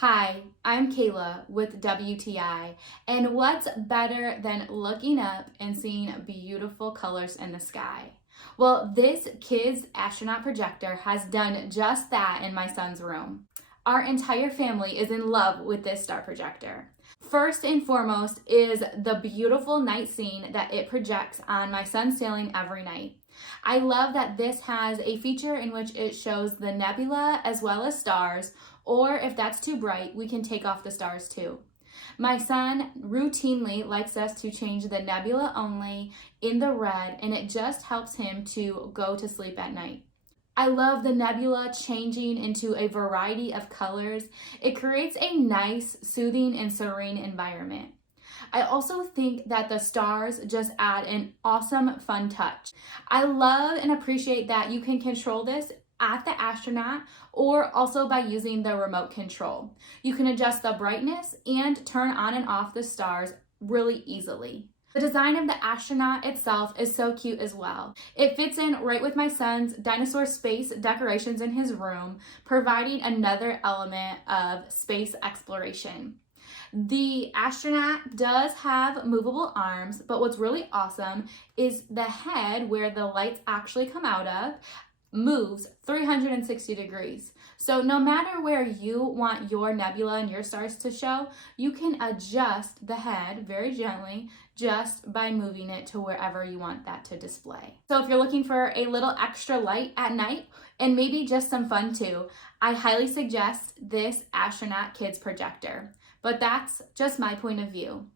Hi, I'm Kayla with WTI, and what's better than looking up and seeing beautiful colors in the sky? Well, this kid's astronaut projector has done just that in my son's room. Our entire family is in love with this star projector. First and foremost is the beautiful night scene that it projects on my son sailing every night. I love that this has a feature in which it shows the nebula as well as stars, or if that's too bright, we can take off the stars too. My son routinely likes us to change the nebula only in the red, and it just helps him to go to sleep at night. I love the nebula changing into a variety of colors. It creates a nice, soothing, and serene environment. I also think that the stars just add an awesome, fun touch. I love and appreciate that you can control this at the astronaut or also by using the remote control. You can adjust the brightness and turn on and off the stars really easily. The design of the astronaut itself is so cute as well. It fits in right with my son's dinosaur space decorations in his room, providing another element of space exploration. The astronaut does have movable arms, but what's really awesome is the head where the lights actually come out of moves 360 degrees. So no matter where you want your nebula and your stars to show, you can adjust the head very gently just by moving it to wherever you want that to display. So if you're looking for a little extra light at night and maybe just some fun too, I highly suggest this Astronaut Kids projector. But that's just my point of view.